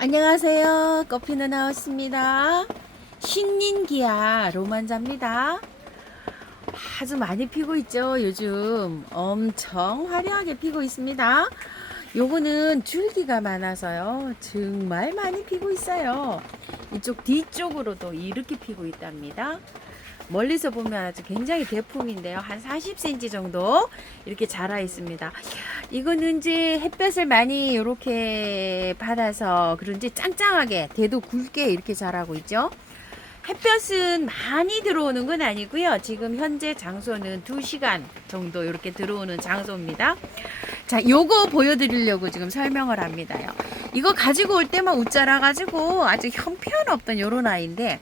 안녕하세요. 커피는 하우스입니다. 신닌기아 로만자입니다. 아주 많이 피고 있죠. 요즘 엄청 화려하게 피고 있습니다. 요거는 줄기가 많아서요. 정말 많이 피고 있어요. 이쪽 뒤쪽으로도 이렇게 피고 있답니다. 멀리서 보면 아주 굉장히 대품인데요. 한 40cm 정도 이렇게 자라 있습니다. 이거는 이제 햇볕을 많이 이렇게 받아서 그런지 짱짱하게 대도 굵게 이렇게 자라고 있죠. 햇볕은 많이 들어오는 건 아니고요. 지금 현재 장소는 2시간 정도 이렇게 들어오는 장소입니다. 자, 요거 보여드리려고 지금 설명을 합니다요. 이거 가지고 올 때만 웃자라 가지고 아주 형편없던 요런 아이인데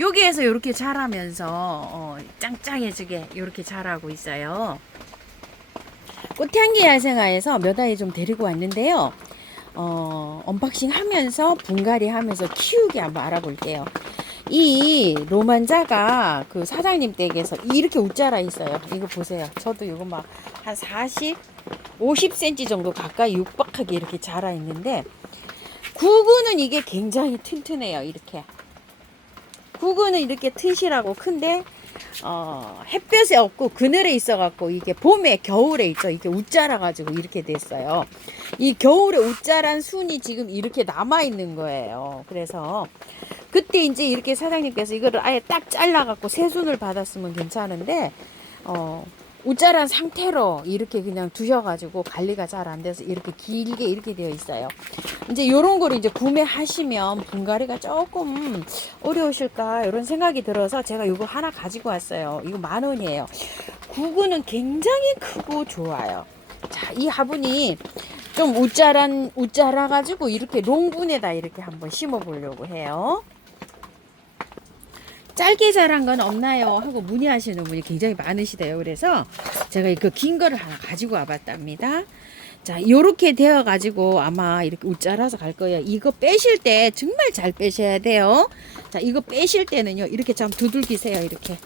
여기에서 이렇게 자라면서 짱짱해지게 이렇게 자라고 있어요. 꽃향기 야생화에서 몇 아이 좀 데리고 왔는데요. 언박싱 하면서 분갈이 하면서 키우기 한번 알아볼게요. 이 로만자가 그 사장님 댁에서 이렇게 웃자라 있어요. 이거 보세요. 저도 이거 막 한 40, 50cm 정도 가까이 육박하게 이렇게 자라 있는데 구근은 이게 굉장히 튼튼해요. 이렇게 구근은 이렇게 튼실하고 큰데 햇볕에 없고 그늘에 있어갖고 이게 봄에 겨울에 있죠. 이게 웃자라가지고 이렇게 됐어요. 이 겨울에 웃자란 순이 지금 이렇게 남아 있는 거예요. 그래서 그때 이제 이렇게 사장님께서 이거를 아예 딱 잘라갖고 새순을 받았으면 괜찮은데 웃자란 상태로 이렇게 그냥 두셔가지고 관리가 잘 안 돼서 이렇게 길게 이렇게 되어 있어요. 이제 요런 걸 이제 구매하시면 분갈이가 조금 어려우실까 이런 생각이 들어서 제가 이거 하나 가지고 왔어요. 이거 10,000원이에요. 구근은 굉장히 크고 좋아요. 자, 이 화분이 좀 웃자라 가지고 이렇게 롱분에다 이렇게 한번 심어 보려고 해요. 짧게 자란 건 없나요? 하고 문의하시는 분이 굉장히 많으시대요. 그래서 제가 그 긴 거를 하나 가지고 와봤답니다. 자, 요렇게 되어 가지고 아마 이렇게 웃자라서 갈 거예요. 이거 빼실 때 정말 잘 빼셔야 돼요. 자, 이거 빼실 때는요, 이렇게 좀 두들기세요. 이렇게.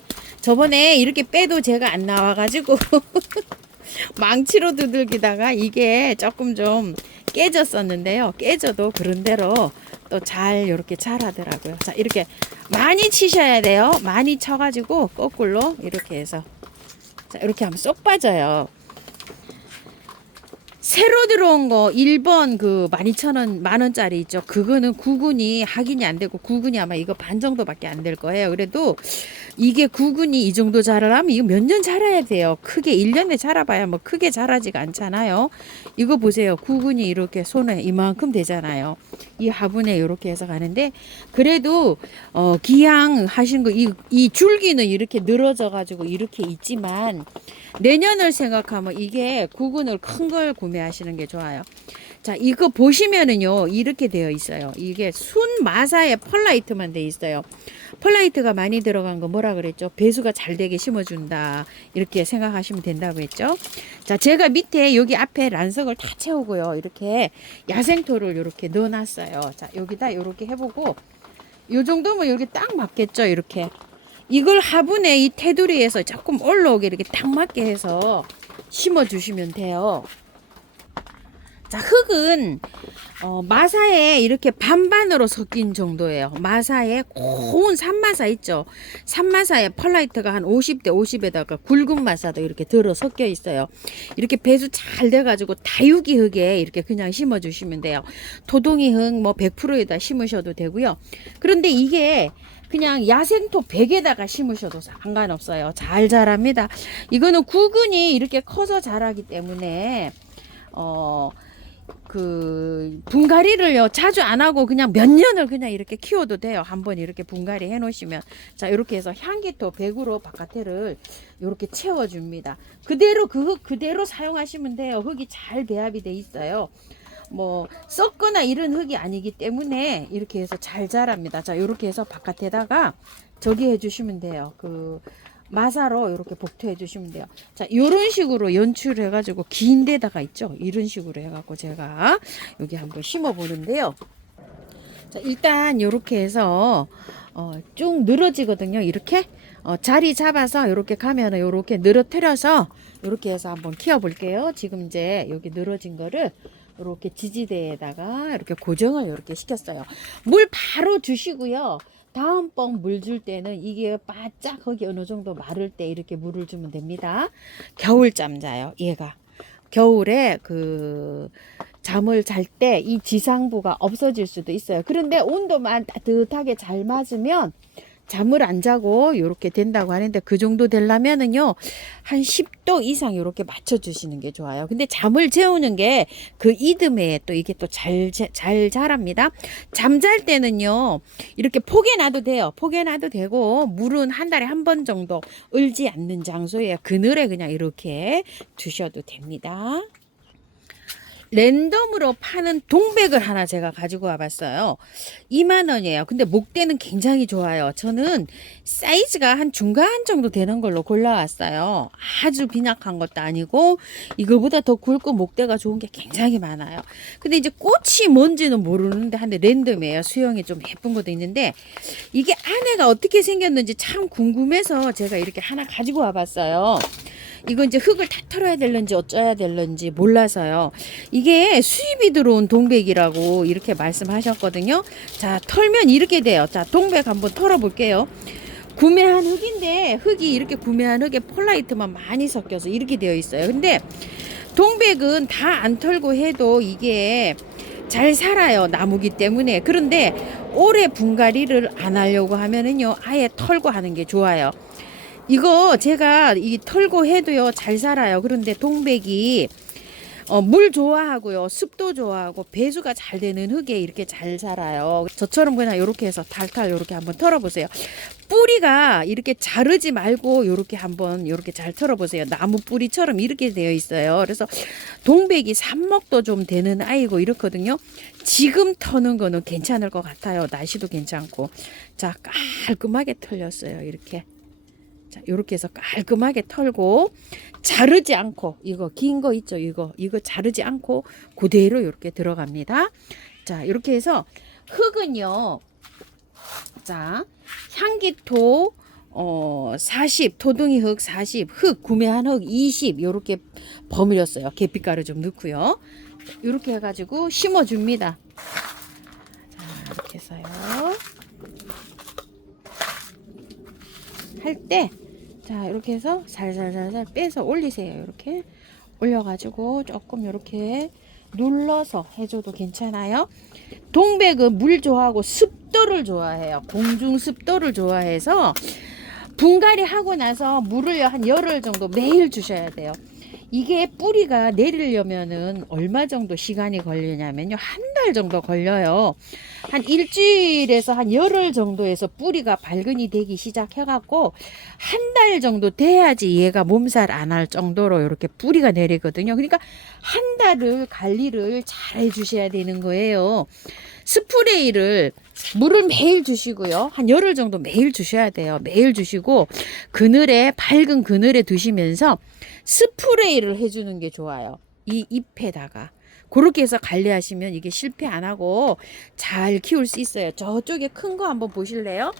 저번에 이렇게 빼도 제가 안 나와 가지고 망치로 두들기다가 이게 조금 좀 깨졌었는데요. 깨져도 그런 대로 또 잘 이렇게 자라더라고요. 자, 이렇게 많이 치셔야 돼요. 많이 쳐가지고 거꾸로 이렇게 해서 자, 이렇게 하면 쏙 빠져요. 새로 들어온 거 1번 그 12,000원 10,000원짜리 있죠. 그거는 구근이 확인이 안 되고 구근이 아마 이거 반 정도밖에 안 될 거예요. 그래도 이게 구근이 이 정도 자라려면 이거 몇 년 자라야 돼요. 크게 1년에 자라봐야 뭐 크게 자라지가 않잖아요. 이거 보세요. 구근이 이렇게 손에 이만큼 되잖아요. 이 화분에 이렇게 해서 가는데 그래도 기양 하신 거 이 줄기는 이렇게 늘어져 가지고 이렇게 있지만 내년을 생각하면 이게 구근을 큰 걸 구매하시는 게 좋아요. 자, 이거 보시면은요, 이렇게 되어 있어요. 이게 순 마사에 펄라이트만 돼 있어요. 펄라이트가 많이 들어간 거 뭐라 그랬죠? 배수가 잘 되게 심어준다. 이렇게 생각하시면 된다고 했죠. 자, 제가 밑에 여기 앞에 란석을 다 채우고요. 이렇게 야생토를 이렇게 넣어놨어요. 자, 여기다 이렇게 해보고, 요 정도면 여기 딱 맞겠죠? 이렇게. 이걸 화분에 이 테두리에서 조금 올라오게 이렇게 딱 맞게 해서 심어주시면 돼요. 자, 흙은 마사에 이렇게 반반으로 섞인 정도예요. 마사에 고운 산마사 있죠. 산마사에 펄라이트가 한 50대 50에다가 굵은 마사도 이렇게 들어 섞여 있어요. 이렇게 배수 잘 돼가지고 다육이 흙에 이렇게 그냥 심어주시면 돼요. 토동이 흙 뭐 100%에다 심으셔도 되고요. 그런데 이게 그냥 야생토 100에다가 심으셔도 상관없어요. 잘 자랍니다. 이거는 구근이 이렇게 커서 자라기 때문에 그 분갈이를요 자주 안 하고 그냥 몇 년을 그냥 이렇게 키워도 돼요. 한번 이렇게 분갈이 해 놓으시면 자, 이렇게 해서 향기토 100으로 바깥에를 이렇게 채워 줍니다. 그대로 그 흙 그대로 사용하시면 돼요. 흙이 잘 배합이 돼 있어요. 뭐 썩거나 이런 흙이 아니기 때문에 이렇게 해서 잘 자랍니다. 자, 이렇게 해서 바깥에다가 저기 해 주시면 돼요. 그 마사로 이렇게 복토해 주시면 돼요. 자, 이런 식으로 연출해 가지고 긴 데다가 있죠. 이런 식으로 해 갖고 제가 여기 한번 심어 보는데요. 자, 일단 이렇게 해서 쭉 늘어지거든요. 이렇게 자리 잡아서 이렇게 가면은 이렇게 늘어뜨려서 이렇게 해서 한번 키워 볼게요. 지금 이제 여기 늘어진 거를 이렇게 지지대에다가 이렇게 고정을 이렇게 시켰어요. 물 바로 주시고요. 다음번 물 줄 때는 이게 바짝 거기 어느 정도 마를 때 이렇게 물을 주면 됩니다. 겨울잠 자요, 얘가. 겨울에 잠을 잘 때 이 지상부가 없어질 수도 있어요. 그런데 온도만 따뜻하게 잘 맞으면 잠을 안 자고 이렇게 된다고 하는데, 그 정도 되려면은요 한 10도 이상 이렇게 맞춰 주시는 게 좋아요. 근데 잠을 재우는 게 그 이듬해에 또 이게 또 잘 자랍니다. 잠잘 때는요 이렇게 포개 놔도 돼요. 포개 놔도 되고, 물은 한 달에 한 번 정도 얼지 않는 장소에 그늘에 그냥 이렇게 두셔도 됩니다. 랜덤으로 파는 동백을 하나 제가 가지고 와봤어요. 2만원이에요. 근데 목대는 굉장히 좋아요. 저는 사이즈가 한 중간 정도 되는 걸로 골라왔어요. 아주 빈약한 것도 아니고 이거보다 더 굵고 목대가 좋은 게 굉장히 많아요. 근데 이제 꽃이 뭔지는 모르는데 한데 랜덤이에요. 수영이 좀 예쁜 것도 있는데, 이게 안에가 어떻게 생겼는지 참 궁금해서 제가 이렇게 하나 가지고 와봤어요. 이거 이제 흙을 다 털어야 될런지 어쩌야 될런지 몰라서요. 이게 수입이 들어온 동백이라고 이렇게 말씀하셨거든요. 자, 털면 이렇게 돼요. 자, 동백 한번 털어 볼게요. 구매한 흙인데, 흙이 이렇게 구매한 흙에 폴라이트만 많이 섞여서 이렇게 되어 있어요. 근데 동백은 다 안 털고 해도 이게 잘 살아요, 나무기 때문에. 그런데 오래 분갈이를 안 하려고 하면은요 아예 털고 하는 게 좋아요. 이거 제가 이 털고 해도요 잘 살아요. 그런데 동백이 물 좋아하고요, 습도 좋아하고 배수가 잘 되는 흙에 이렇게 잘 살아요. 저처럼 그냥 이렇게 해서 탈탈 이렇게 한번 털어보세요. 뿌리가 이렇게 자르지 말고 이렇게 한번 이렇게 잘 털어보세요. 나무 뿌리처럼 이렇게 되어 있어요. 그래서 동백이 삽목도 좀 되는 아이고 이렇거든요. 지금 터는 거는 괜찮을 것 같아요. 날씨도 괜찮고. 자, 깔끔하게 털렸어요. 이렇게. 자, 요렇게 해서 깔끔하게 털고, 자르지 않고, 이거 긴 거 있죠? 이거 자르지 않고 그대로 이렇게 들어갑니다. 자, 이렇게 해서 흙은요, 자, 향기토 40, 토둥이 흙 40, 흙 구매한 흙 20 요렇게 버무렸어요. 계피가루 좀 넣고요. 이렇게 해가지고 심어줍니다. 자, 이렇게 해서요. 할 때, 자, 이렇게 해서 살살살살 빼서 올리세요. 이렇게 올려가지고 조금 이렇게 눌러서 해줘도 괜찮아요. 동백은 물 좋아하고 습도를 좋아해요. 공중 습도를 좋아해서 분갈이 하고 나서 물을 한 열흘 정도 매일 주셔야 돼요. 이게 뿌리가 내리려면은 얼마 정도 시간이 걸리냐면요, 한 달 정도 걸려요. 한 일주일에서 한 열흘 정도에서 뿌리가 발근이 되기 시작해갖고 한 달 정도 돼야지 얘가 몸살 안 할 정도로 이렇게 뿌리가 내리거든요. 그러니까 한 달을 관리를 잘 해주셔야 되는 거예요. 스프레이를 물을 매일 주시고요. 한 열흘 정도 매일 주셔야 돼요. 매일 주시고 그늘에, 밝은 그늘에 두시면서 스프레이를 해주는 게 좋아요. 이 잎에다가. 그렇게 해서 관리하시면 이게 실패 안 하고 잘 키울 수 있어요. 저쪽에 큰 거 한번 보실래요?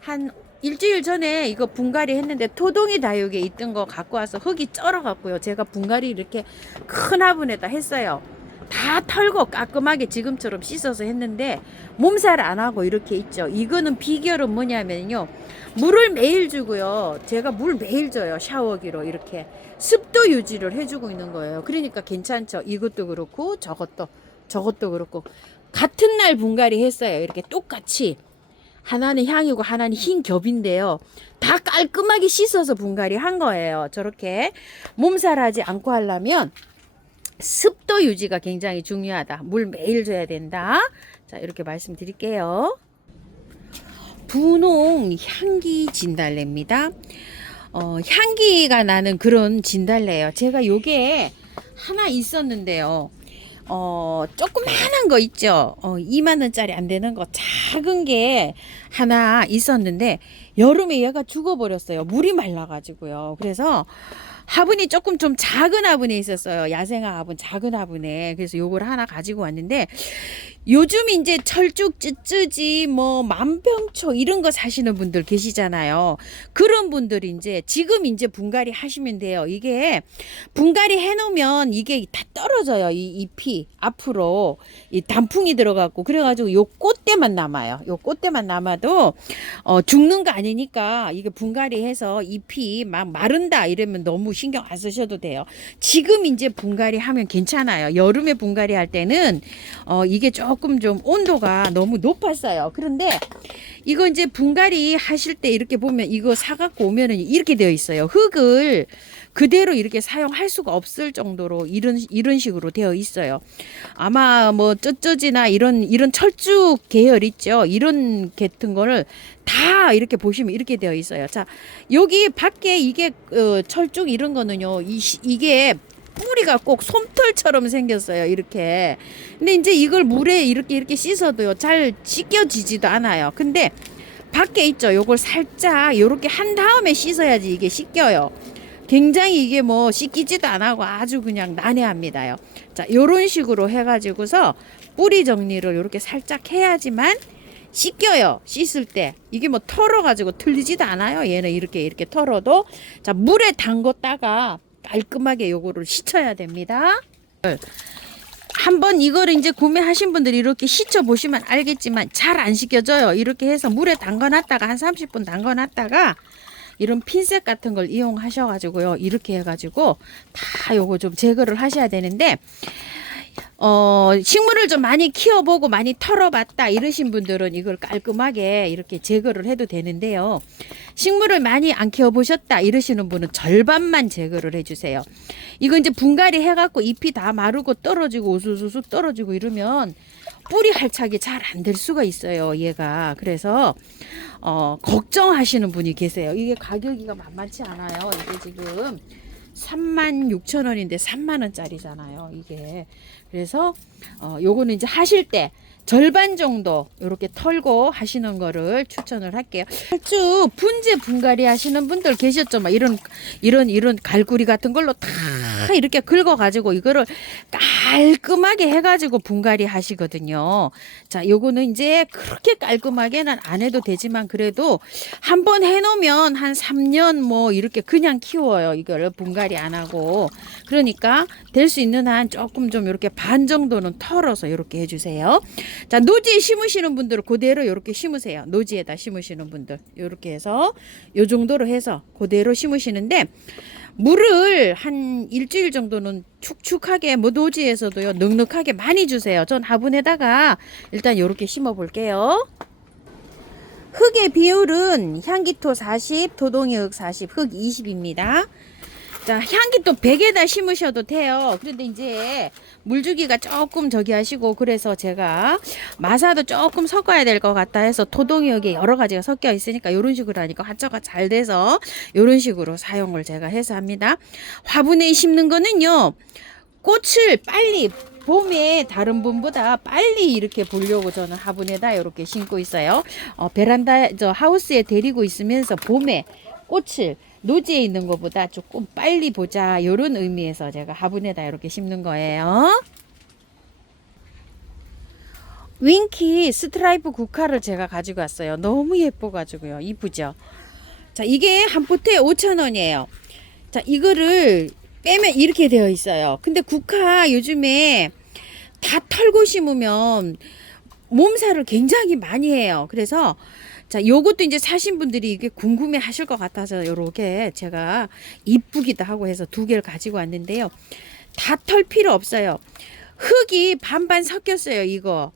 한 일주일 전에 이거 분갈이 했는데 토동이 다육에 있던 거 갖고 와서 흙이 쩔어갖고요. 제가 분갈이 이렇게 큰 화분에다 했어요. 다 털고 깔끔하게 지금처럼 씻어서 했는데 몸살 안 하고 이렇게 있죠. 이거는 비결은 뭐냐면요, 물을 매일 주고요. 제가 물 매일 줘요. 샤워기로 이렇게 습도 유지를 해주고 있는 거예요. 그러니까 괜찮죠. 이것도 그렇고 저것도 그렇고 같은 날 분갈이 했어요. 이렇게 똑같이. 하나는 향이고 하나는 흰 겹인데요. 다 깔끔하게 씻어서 분갈이 한 거예요. 저렇게 몸살하지 않고 하려면 습도 유지가 굉장히 중요하다. 물 매일 줘야 된다. 자, 이렇게 말씀드릴게요. 분홍 향기 진달래입니다. 향기가 나는 그런 진달래예요. 제가 요게 하나 있었는데요. 조그만한 거 있죠. 2만원짜리 안 되는 거 작은 게 하나 있었는데 여름에 얘가 죽어버렸어요. 물이 말라가지고요. 그래서 화분이 조금 좀 작은 화분에 있었어요. 야생화 화분, 작은 화분에. 그래서 요걸 하나 가지고 왔는데 요즘 이제 철쭉 쯔쯔지 뭐 만병초 이런 거 사시는 분들 계시잖아요. 그런 분들이 이제 지금 이제 분갈이 하시면 돼요. 이게 분갈이 해 놓으면 이게 다 떨어져요. 이 잎이 앞으로 이 단풍이 들어가고 그래가지고 요 꽃대만 남아요. 요 꽃대만 남아도 죽는 거 아니니까 이게 분갈이 해서 잎이 막 마른다 이러면 너무 신경 안 쓰셔도 돼요. 지금 이제 분갈이 하면 괜찮아요. 여름에 분갈이 할 때는 이게 조금 좀 온도가 너무 높았어요. 그런데 이거 이제 분갈이 하실 때 이렇게 보면 이거 사갖고 오면은 이렇게 되어 있어요. 흙을 그대로 이렇게 사용할 수가 없을 정도로 이런 식으로 되어 있어요. 아마 뭐 쩌쩌지나 이런 철쭉 계열 있죠. 이런 같은 거를 다 이렇게 보시면 이렇게 되어 있어요. 자, 여기 밖에 이게 철쭉 이런 거는요. 이게 뿌리가 꼭 솜털처럼 생겼어요. 이렇게. 근데 이제 이걸 물에 이렇게 씻어도요. 잘 씻겨지지도 않아요. 근데 밖에 있죠. 요걸 살짝 요렇게 한 다음에 씻어야지 이게 씻겨요. 굉장히 이게 뭐 씻기지도 안 하고 아주 그냥 난해합니다요. 자, 요런 식으로 해가지고서 뿌리 정리를 요렇게 살짝 해야지만 씻겨요. 씻을 때. 이게 뭐 털어가지고 틀리지도 않아요. 얘는 이렇게 털어도. 자, 물에 담궜다가 깔끔하게 요거를 씻어야 됩니다. 한번 이거를 이제 구매하신 분들이 이렇게 씻어 보시면 알겠지만 잘 안 씻겨져요. 이렇게 해서 물에 담가 놨다가 한 30분 담가 놨다가 이런 핀셋 같은 걸 이용하셔가지고요. 이렇게 해가지고 다 요거 좀 제거를 하셔야 되는데 식물을 좀 많이 키워보고 많이 털어봤다 이러신 분들은 이걸 깔끔하게 이렇게 제거를 해도 되는데요. 식물을 많이 안 키워보셨다 이러시는 분은 절반만 제거를 해주세요. 이거 이제 분갈이 해갖고 잎이 다 마르고 떨어지고 우수수수 떨어지고 이러면 뿌리 할착이 잘 안 될 수가 있어요. 얘가. 그래서 걱정하시는 분이 계세요. 이게 가격이가 만만치 않아요. 이게 지금 36,000원인데 3만원짜리잖아요. 이게. 그래서 요거는 이제 하실 때 절반 정도 이렇게 털고 하시는 거를 추천을 할게요. 쭉 분재 분갈이 하시는 분들 계셨죠? 막 이런 갈구리 같은 걸로 다 이렇게 긁어 가지고 이거를 깔끔하게 해 가지고 분갈이 하시거든요. 자, 요거는 이제 그렇게 깔끔하게는 안 해도 되지만 그래도 한번 해 놓으면 한 3년 뭐 이렇게 그냥 키워요. 이거를 분갈이 안 하고. 그러니까 될 수 있는 한 조금 좀 이렇게 반 정도는 털어서 이렇게 해 주세요. 자, 노지에 심으시는 분들은 그대로 이렇게 심으세요. 노지에다 심으시는 분들 이렇게 해서 요 정도로 해서 그대로 심으시는데 물을 한 일주일 정도는 축축하게 뭐 노지에서도요 넉넉하게 많이 주세요. 전 화분에다가 일단 이렇게 심어 볼게요. 흙의 비율은 향기토 40, 토동이흙 40, 흙 20입니다. 자, 향기토 100에다 심으셔도 돼요. 그런데 이제 물주기가 조금 저기 하시고 그래서 제가 마사도 조금 섞어야 될 것 같다 해서 토동이 여기 여러 가지가 섞여 있으니까 이런 식으로 하니까 화초가 잘 돼서 이런 식으로 사용을 제가 해서 합니다. 화분에 심는 거는요. 꽃을 빨리 봄에 다른 봄보다 빨리 이렇게 보려고 저는 화분에다 이렇게 심고 있어요. 베란다 하우스에 데리고 있으면서 봄에 꽃을 노지에 있는 것보다 조금 빨리 보자 이런 의미에서 제가 화분에다 이렇게 심는 거예요. 윙키 스트라이프 국화를 제가 가지고 왔어요. 너무 예뻐 가지고요. 이쁘죠? 자, 이게 한 포트에 5,000원이에요. 자, 이거를 빼면 이렇게 되어 있어요. 근데 국화 요즘에 다 털고 심으면 몸살을 굉장히 많이 해요. 그래서 자, 요것도 이제 사신 분들이 이게 궁금해 하실 것 같아서 요렇게 제가 이쁘기도 하고 해서 2개를 가지고 왔는데요. 다 털 필요 없어요. 흙이 반반 섞였어요, 이거.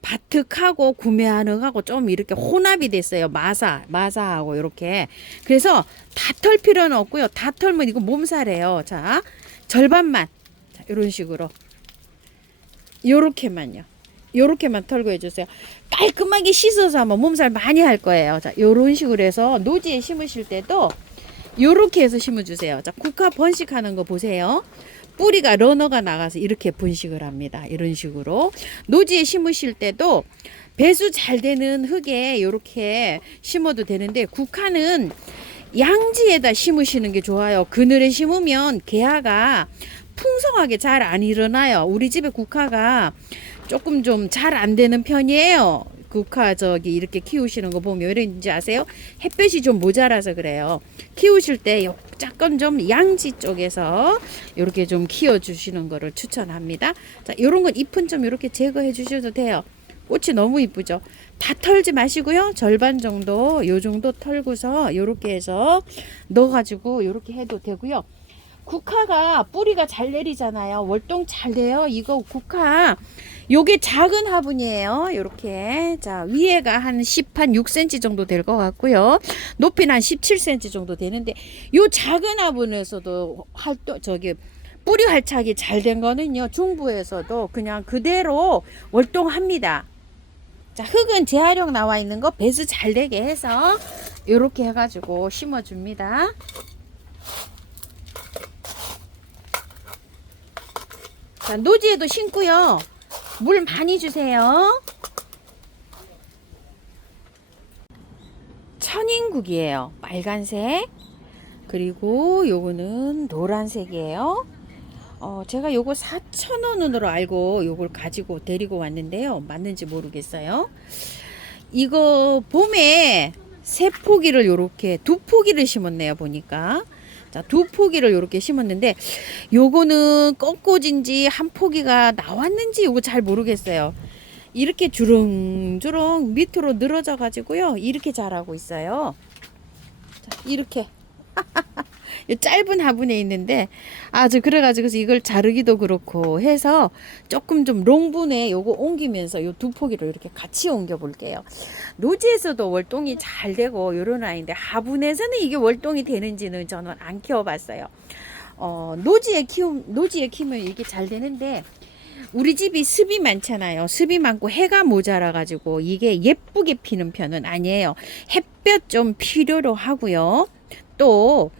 바특하고 구매한 흙하고 좀 이렇게 혼합이 됐어요. 마사하고 이렇게. 그래서 다 털 필요는 없고요. 다 털면 이거 몸살이에요. 자, 절반만. 자, 이런 식으로. 요렇게만요. 요렇게만 털고 해주세요. 깔끔하게 씻어서 하면 몸살 많이 할 거예요. 자, 요런 식으로 해서 노지에 심으실 때도 요렇게 해서 심어주세요. 자, 국화 번식하는 거 보세요. 뿌리가 러너가 나가서 이렇게 번식을 합니다. 이런 식으로. 노지에 심으실 때도 배수 잘 되는 흙에 이렇게 심어도 되는데 국화는 양지에다 심으시는 게 좋아요. 그늘에 심으면 개화가 풍성하게 잘 안 일어나요. 우리 집에 국화가 조금 좀 잘 안 되는 편이에요. 국화 저기 이렇게 키우시는 거 보면 왜 그런지 아세요? 햇볕이 좀 모자라서 그래요. 키우실 때 조금 좀 양지 쪽에서 이렇게 좀 키워 주시는 거를 추천합니다. 자, 요런 건 잎은 좀 이렇게 제거해 주셔도 돼요. 꽃이 너무 이쁘죠. 다 털지 마시고요. 절반 정도 요 정도 털고서 요렇게 해서 넣어 가지고 요렇게 해도 되고요. 국화가 뿌리가 잘 내리잖아요. 월동 잘 돼요. 이거 국화 요게 작은 화분이에요. 요렇게. 자, 위에가 한 6cm 정도 될 것 같고요. 높이는 한 17cm 정도 되는데 요 작은 화분에서도 뿌리 활착이 잘 된 거는요. 중부에서도 그냥 그대로 월동합니다. 자, 흙은 재활용 나와 있는 거 배수 잘 되게 해서 요렇게 해가지고 심어 줍니다. 자, 노지에도 심고요. 물 많이 주세요. 천인국이에요. 빨간색. 그리고 요거는 노란색이에요. 제가 요거 4,000원으로 알고 요걸 가지고 데리고 왔는데요. 맞는지 모르겠어요. 이거 봄에 세 포기를 요렇게 두 포기를 심었네요. 보니까. 자, 두 포기를 요렇게 심었는데 요거는 꺾어진지 한 포기가 나왔는지 요거 잘 모르겠어요. 이렇게 주렁주렁 밑으로 늘어져 가지고요. 이렇게 자라고 있어요. 자, 이렇게. 짧은 화분에 있는데 아주 그래가지고 이걸 자르기도 그렇고 해서 조금 좀 롱분에 요거 옮기면서 요 두 포기로 이렇게 같이 옮겨 볼게요. 노지에서도 월동이 잘 되고 요런 아이인데 화분에서는 이게 월동이 되는지는 저는 안 키워봤어요. 노지에 키우면 이게 잘 되는데 우리 집이 습이 많잖아요. 습이 많고 해가 모자라 가지고 이게 예쁘게 피는 편은 아니에요. 햇볕 좀 필요로 하고요. 또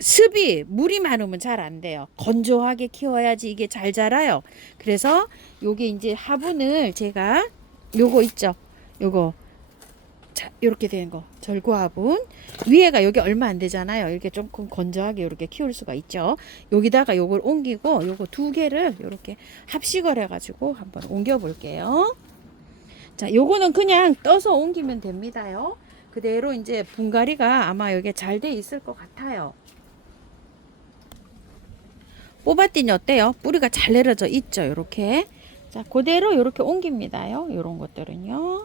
습이 물이 많으면 잘 안 돼요. 건조하게 키워야지 이게 잘 자라요. 그래서 요게 이제 화분을 제가 요거 있죠. 요거 자, 이렇게 된 거 절구 화분 위에가 여기 얼마 안 되잖아요. 이렇게 조금 건조하게 이렇게 키울 수가 있죠. 여기다가 요걸 옮기고 요거 두 개를 이렇게 합식을 해가지고 한번 옮겨 볼게요. 자, 요거는 그냥 떠서 옮기면 됩니다요. 그대로 이제 분갈이가 아마 여기 잘 돼 있을 것 같아요. 뽑았더니 어때요? 뿌리가 잘 내려져 있죠. 이렇게. 자, 그대로 이렇게 옮깁니다요. 요런 것들은요.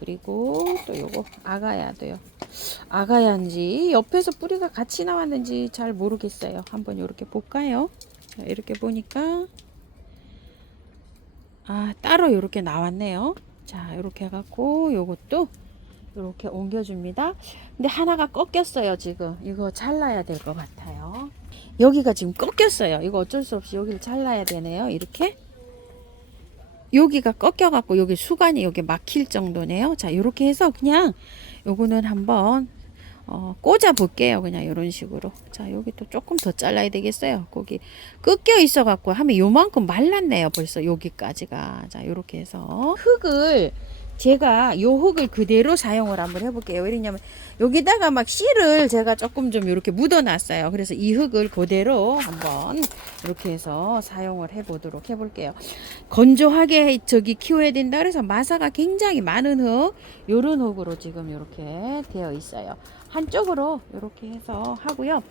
그리고 또 요거 아가야도요. 아가야인지 옆에서 뿌리가 같이 나왔는지 잘 모르겠어요. 한번 이렇게 볼까요? 자, 이렇게 보니까 따로 이렇게 나왔네요. 자, 이렇게 해갖고 요것도 이렇게 옮겨줍니다. 근데 하나가 꺾였어요. 지금 이거 잘라야 될 것 같아요. 여기가 지금 꺾였어요. 이거 어쩔 수 없이 여기를 잘라야 되네요. 이렇게 여기가 꺾여 갖고 여기 수간이 여기 막힐 정도네요. 자, 이렇게 해서 그냥 요거는 한번 꽂아 볼게요. 그냥 이런 식으로. 자, 여기 또 조금 더 잘라야 되겠어요. 거기 꺾여 있어 갖고 하면 요만큼 말랐네요. 벌써 여기까지가. 자, 이렇게 해서 흙을 제가 요 흙을 그대로 사용을 한번 해볼게요. 왜냐면 여기다가 막 씨를 제가 조금 좀 이렇게 묻어놨어요. 그래서 이 흙을 그대로 한번 이렇게 해서 사용을 해보도록 해볼게요. 건조하게 저기 키워야 된다 그래서 마사가 굉장히 많은 흙, 요런 흙으로 지금 이렇게 되어 있어요. 한쪽으로 이렇게 해서 하고요.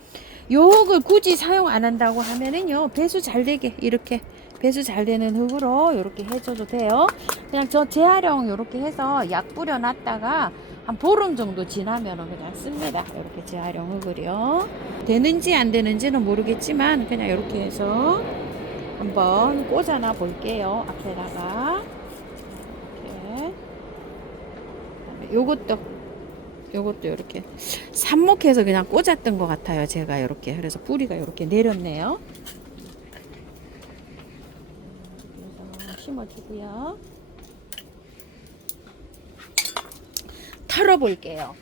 요 흙을 굳이 사용 안 한다고 하면은요, 배수 잘 되게 이렇게 배수 잘 되는 흙으로 이렇게 해줘도 돼요. 그냥 저 재활용 이렇게 해서 약 뿌려 놨다가 한 보름 정도 지나면 그냥 씁니다. 이렇게 재활용 흙을요. 되는지 안 되는지는 모르겠지만 그냥 이렇게 해서 한번 꽂아놔 볼게요. 앞에다가 이렇게. 요것도 이렇게 삽목해서 그냥 꽂았던 것 같아요. 제가 이렇게. 그래서 뿌리가 이렇게 내렸네요. 심어주고요. 털어볼게요.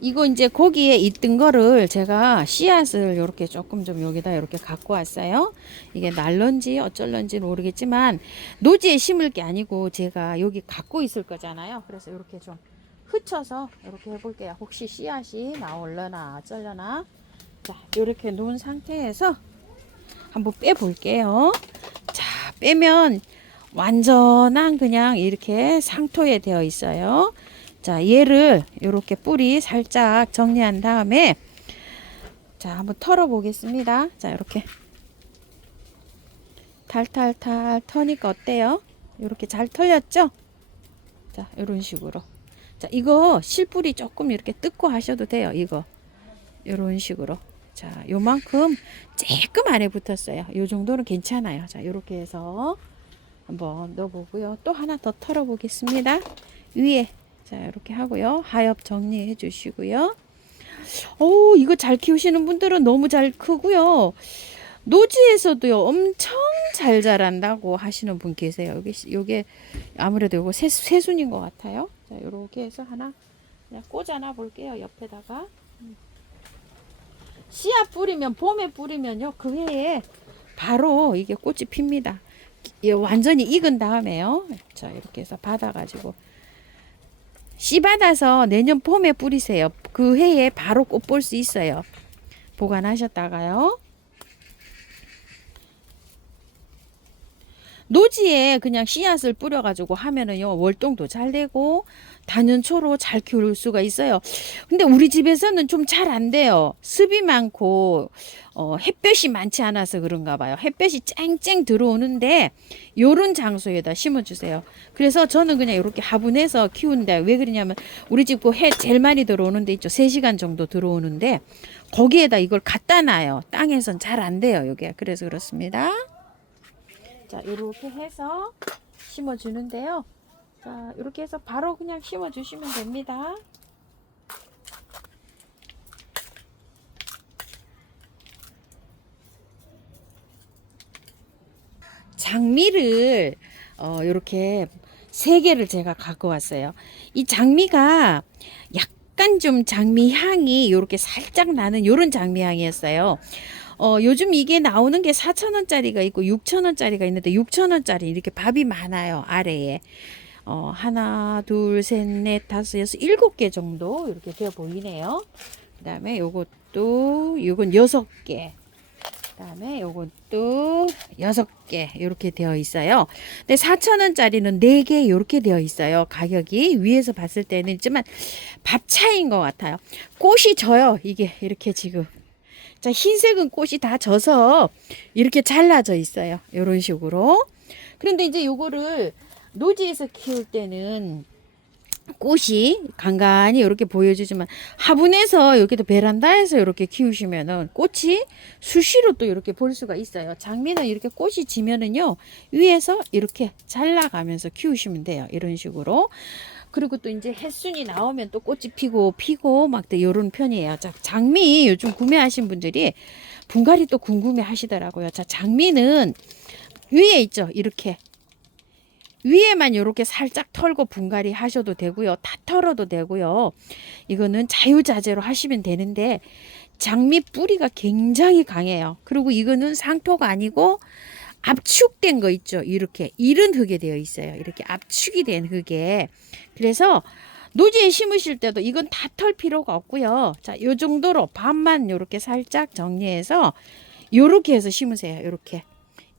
이거 이제 거기에 있던 거를 제가 씨앗을 이렇게 조금 좀 여기다 이렇게 갖고 왔어요. 이게 날런지 어쩔런지 모르겠지만 노지에 심을 게 아니고 제가 여기 갖고 있을 거잖아요. 그래서 이렇게 좀 흩쳐서 이렇게 해볼게요. 혹시 씨앗이 나올려나 어쩔려나. 자, 이렇게 놓은 상태에서 한번 빼 볼게요. 자, 빼면 완전한 그냥 이렇게 상토에 되어 있어요. 자, 얘를 이렇게 뿌리 살짝 정리한 다음에 자, 한번 털어 보겠습니다. 자, 이렇게 탈탈탈 터니까 어때요? 이렇게 잘 털렸죠? 자, 이런 식으로. 자, 이거 실뿌리 조금 이렇게 뜯고 하셔도 돼요. 이거 이런 식으로. 자, 요만큼 조금 안에 붙었어요. 요 정도는 괜찮아요. 자, 이렇게 해서 한번 넣어보고요. 또 하나 더 털어 보겠습니다. 위에. 자, 이렇게 하고요. 하엽 정리해 주시고요. 오, 이거 잘 키우시는 분들은 너무 잘 크고요. 노지에서도요, 엄청 잘 자란다고 하시는 분 계세요. 요게 아무래도 요거 새순인 것 같아요. 자, 요렇게 해서 하나 그냥 꽂아놔 볼게요. 옆에다가. 씨앗 뿌리면, 봄에 뿌리면요, 그 해에 바로 이게 꽃이 핍니다. 완전히 익은 다음에요. 자, 이렇게 해서 받아가지고. 씨 받아서 내년 봄에 뿌리세요. 그 해에 바로 꽃 볼 수 있어요. 보관하셨다가요. 노지에 그냥 씨앗을 뿌려가지고 하면은요, 월동도 잘 되고, 단연초로 잘 키울 수가 있어요. 근데 우리 집에서는 좀 잘 안 돼요. 습이 많고, 햇볕이 많지 않아서 그런가 봐요. 햇볕이 쨍쨍 들어오는데, 요런 장소에다 심어주세요. 그래서 저는 그냥 이렇게 화분에서 키운데, 왜 그러냐면, 우리 집 그 해 제일 많이 들어오는데 있죠. 3시간 정도 들어오는데, 거기에다 이걸 갖다 놔요. 땅에선 잘 안 돼요, 요게. 그래서 그렇습니다. 자, 이렇게 해서 심어 주는데요. 자, 이렇게 해서 바로 그냥 심어 주시면 됩니다. 장미를 이렇게 3개를 제가 갖고 왔어요. 이 장미가 약간 좀 장미 향이 이렇게 살짝 나는 이런 장미 향이었어요. 요즘 이게 나오는 게 4,000원짜리가 있고 6,000원짜리가 있는데 6,000원짜리 이렇게 밥이 많아요. 아래에. 하나, 둘, 셋, 넷, 다섯, 여섯, 7개 정도 이렇게 되어 보이네요. 그 다음에 요것도, 요건 6개. 그 다음에 요것도 6개 이렇게 되어 있어요. 근데 4,000원짜리는 4개 이렇게 되어 있어요. 가격이 위에서 봤을 때는 있지만 밥 차이인 것 같아요. 꽃이 져요. 이게 이렇게 지금. 자, 흰색은 꽃이 다 져서 이렇게 잘라져 있어요. 이런 식으로. 그런데 이제 요거를 노지에서 키울 때는 꽃이 간간히 이렇게 보여주지만 화분에서 여기도 베란다에서 이렇게 키우시면은 꽃이 수시로 또 이렇게 볼 수가 있어요. 장미는 이렇게 꽃이 지면은요, 위에서 이렇게 잘라가면서 키우시면 돼요. 이런 식으로. 그리고 또 이제 햇순이 나오면 또 꽃이 피고 막 또 이런 편이에요. 자, 장미 요즘 구매하신 분들이 분갈이 또 궁금해 하시더라고요. 자, 장미는 위에 있죠. 이렇게 위에만 이렇게 살짝 털고 분갈이 하셔도 되고요. 다 털어도 되고요. 이거는 자유자재로 하시면 되는데 장미 뿌리가 굉장히 강해요. 그리고 이거는 상토가 아니고 압축된 거 있죠. 이렇게 이른 흙에 되어 있어요. 이렇게 압축이 된 흙에. 그래서 노지에 심으실 때도 이건 다 털 필요가 없고요. 자, 요 정도로 반만 이렇게 살짝 정리해서 요렇게 해서 심으세요. 요렇게.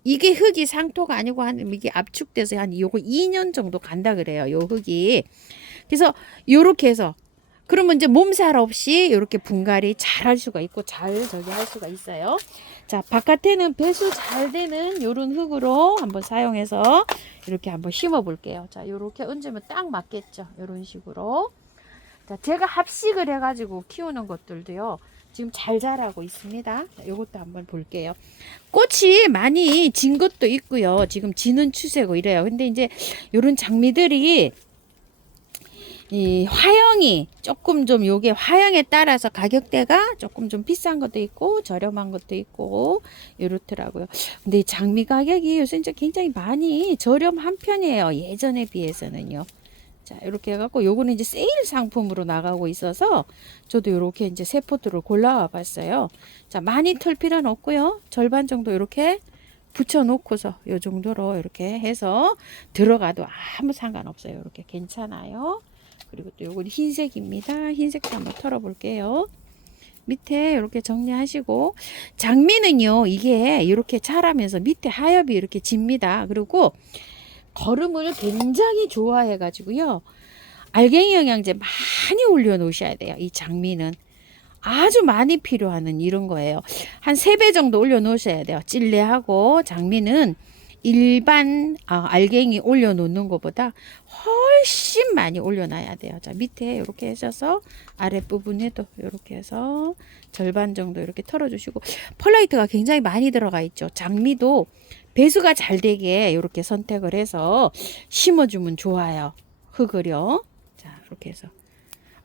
이게 흙이 상토가 아니고 한 이게 압축돼서 한 요거 2년 정도 간다 그래요. 요 흙이. 그래서 요렇게 해서 그러면 이제 몸살 없이 이렇게 분갈이 잘 할 수가 있고 잘 저기 할 수가 있어요. 자, 바깥에는 배수 잘 되는 요런 흙으로 한번 사용해서 이렇게 한번 심어 볼게요. 자, 요렇게 얹으면 딱 맞겠죠. 요런 식으로. 자, 제가 합식을 해가지고 키우는 것들도요. 지금 잘 자라고 있습니다. 자, 요것도 한번 볼게요. 꽃이 많이 진 것도 있고요. 지금 지는 추세고 이래요. 근데 이제 요런 장미들이 이 화형이 조금 좀 요게 화형에 따라서 가격대가 조금 좀 비싼 것도 있고 저렴한 것도 있고 이렇더라고요. 근데 이 장미 가격이 요새 이제 굉장히 많이 저렴한 편이에요. 예전에 비해서는요. 자, 이렇게 해갖고 요거는 이제 세일 상품으로 나가고 있어서 저도 이렇게 이제 세 포트를 골라와 봤어요. 자, 많이 털 필요는 없고요. 절반 정도 이렇게 붙여 놓고서 요 정도로 이렇게 해서 들어가도 아무 상관없어요. 이렇게 괜찮아요. 그리고 또 요건 흰색입니다. 흰색도 한번 털어 볼게요. 밑에 이렇게 정리하시고, 장미는요, 이게 이렇게 자라면서 밑에 하엽이 이렇게 집니다. 그리고 거름을 굉장히 좋아해 가지고요, 알갱이 영양제 많이 올려 놓으셔야 돼요. 이 장미는 아주 많이 필요한 이런 거예요. 한 3배 정도 올려 놓으셔야 돼요. 찔레하고 장미는 일반 알갱이 올려 놓는 것보다 훨씬 많이 올려놔야 돼요. 자, 밑에 이렇게 하셔서 아랫부분에도 이렇게 해서 절반 정도 이렇게 털어주시고, 펄라이트가 굉장히 많이 들어가 있죠. 장미도 배수가 잘 되게 이렇게 선택을 해서 심어주면 좋아요. 흙을요. 자, 이렇게 해서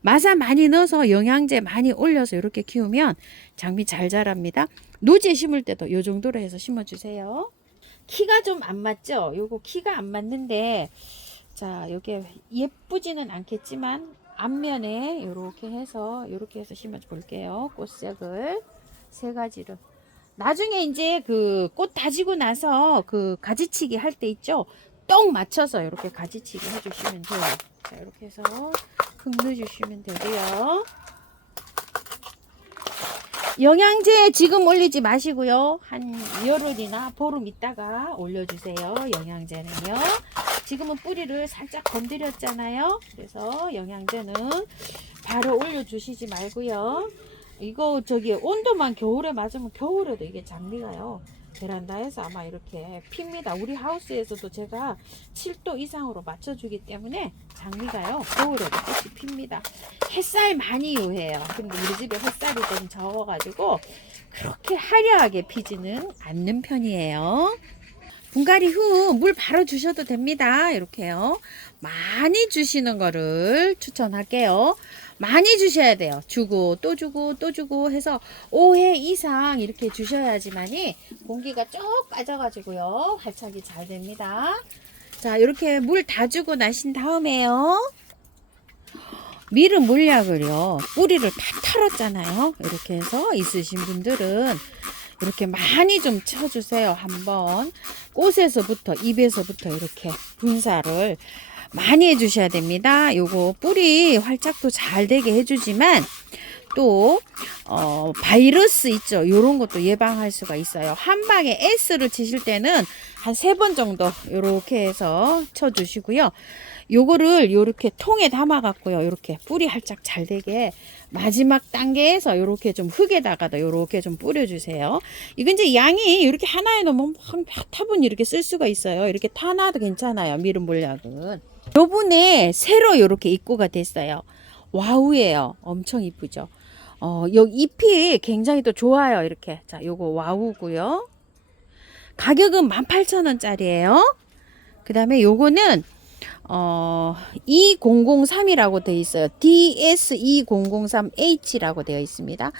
마사 많이 넣어서 영양제 많이 올려서 이렇게 키우면 장미 잘 자랍니다. 노지에 심을 때도 이 정도로 해서 심어주세요. 키가 좀 안 맞죠? 요거 키가 안 맞는데, 자, 요게 예쁘지는 않겠지만 앞면에 요렇게 해서 심어 볼게요. 꽃색을 3가지를. 나중에 이제 그 꽃 다지고 나서 그 가지치기 할 때 있죠? 똥 맞춰서 이렇게 가지치기 해주시면 돼요. 자, 이렇게 해서 흙 넣어주시면 되고요. 영양제 지금 올리지 마시고요. 한 열흘이나 보름 있다가 올려주세요. 영양제는요. 지금은 뿌리를 살짝 건드렸잖아요. 그래서 영양제는 바로 올려주시지 말고요. 이거 온도만 겨울에 맞으면 겨울에도 이게 장미가요, 베란다에서 아마 이렇게 핍니다. 우리 하우스에서도 제가 7도 이상으로 맞춰주기 때문에 장미가요, 겨울에도 꽃이 핍니다. 햇살 많이 요해요. 근데 우리 집에 햇살이 좀 적어가지고 그렇게 화려하게 피지는 않는 편이에요. 분갈이 후 물 바로 주셔도 됩니다. 이렇게요. 많이 주시는 거를 추천할게요. 많이 주셔야 돼요. 주고 또 주고 또 주고 해서 5회 이상 이렇게 주셔야지만이 공기가 쭉 빠져가지고요, 활착이 잘 됩니다. 자, 이렇게 물 다 주고 나신 다음에요, 미르 물약을요, 뿌리를 다 털었잖아요. 이렇게 해서 있으신 분들은 이렇게 많이 좀 쳐주세요. 한번 꽃에서부터 잎에서부터 이렇게 분사를 많이 해주셔야 됩니다. 요거 뿌리 활착도 잘 되게 해주지만 또 바이러스 있죠, 요런 것도 예방할 수가 있어요. 한 방에 S를 치실 때는 한 3번 정도 요렇게 해서 쳐주시고요. 요거를 요렇게 통에 담아 갖고요, 요렇게 뿌리 활짝 잘 되게 마지막 단계에서 요렇게 좀 흙에다가도 요렇게 좀 뿌려주세요. 이건 이제 양이 이렇게 하나에 넣으면 한 타분 이렇게 쓸 수가 있어요. 이렇게 타놔도 괜찮아요. 미름 물약은 요번에 새로 요렇게 입고가 됐어요. 와우예요. 엄청 이쁘죠. 요 잎이 굉장히 또 좋아요. 이렇게. 자, 요거 와우고요. 가격은 18,000원짜리예요. 그 다음에 요거는 2003이라고 되어 있어요. DS2003H라고 되어 있습니다.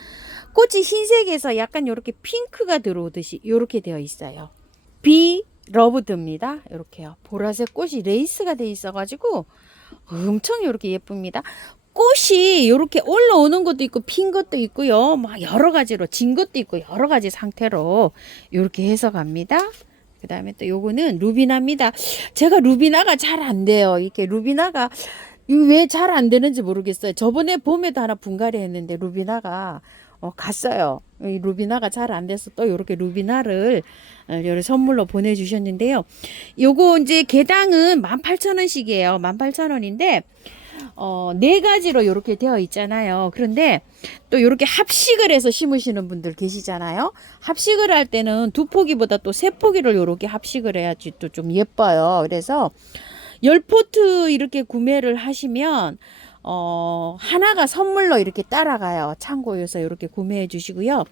꽃이 흰색에서 약간 이렇게 핑크가 들어오듯이 이렇게 되어 있어요. 비 러브드입니다. 이렇게요. 보라색 꽃이 레이스가 되어 있어가지고 엄청 이렇게 예쁩니다. 꽃이 이렇게 올라오는 것도 있고 핀 것도 있고요. 막 여러 가지로 진 것도 있고 여러 가지 상태로 이렇게 해서 갑니다. 그 다음에 또 요거는 루비나입니다. 제가 루비나가 잘 안 돼요. 이렇게 루비나가 왜 잘 안 되는지 모르겠어요. 저번에 봄에도 하나 분갈이 했는데 루비나가 갔어요. 이 루비나가 잘 안 돼서 또 이렇게 루비나를 여러 선물로 보내주셨는데요. 요거 이제 개당은 18,000원씩이에요. 18,000원인데 4가지로 이렇게 되어 있잖아요. 그런데 또 이렇게 합식을 해서 심으시는 분들 계시잖아요. 합식을 할 때는 2포기보다 또 3포기를 이렇게 합식을 해야지 또 좀 예뻐요. 그래서 10포트 이렇게 구매를 하시면 하나가 선물로 이렇게 따라가요. 참고해서 이렇게 구매해 주시고요.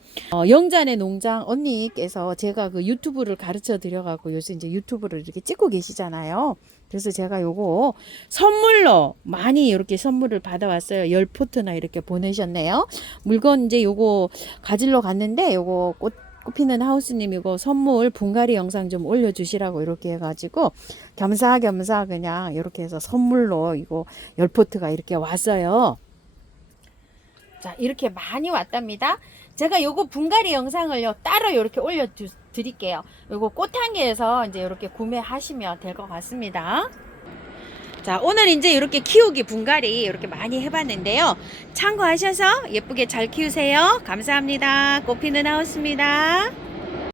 영잔의 농장 언니께서 제가 그 유튜브를 가르쳐 드려갖고 요새 이제 유튜브를 이렇게 찍고 계시잖아요. 그래서 제가 요거 선물로 많이 이렇게 선물을 받아왔어요. 10포트나 이렇게 보내셨네요. 물건 이제 요거 가지러 갔는데 요거 꽃피는 하우스님 이거 선물 분갈이 영상 좀 올려주시라고 이렇게 해가지고 겸사겸사 그냥 이렇게 해서 선물로 이거 10포트가 이렇게 왔어요. 자, 이렇게 많이 왔답니다. 제가 요거 분갈이 영상을요 따로 이렇게 올려 드릴게요. 요거 꽃향기에서 이제 이렇게 구매하시면 될 것 같습니다. 자, 오늘 이제 이렇게 키우기 분갈이 이렇게 많이 해봤는데요. 참고하셔서 예쁘게 잘 키우세요. 감사합니다. 꽃피는 하우스입니다.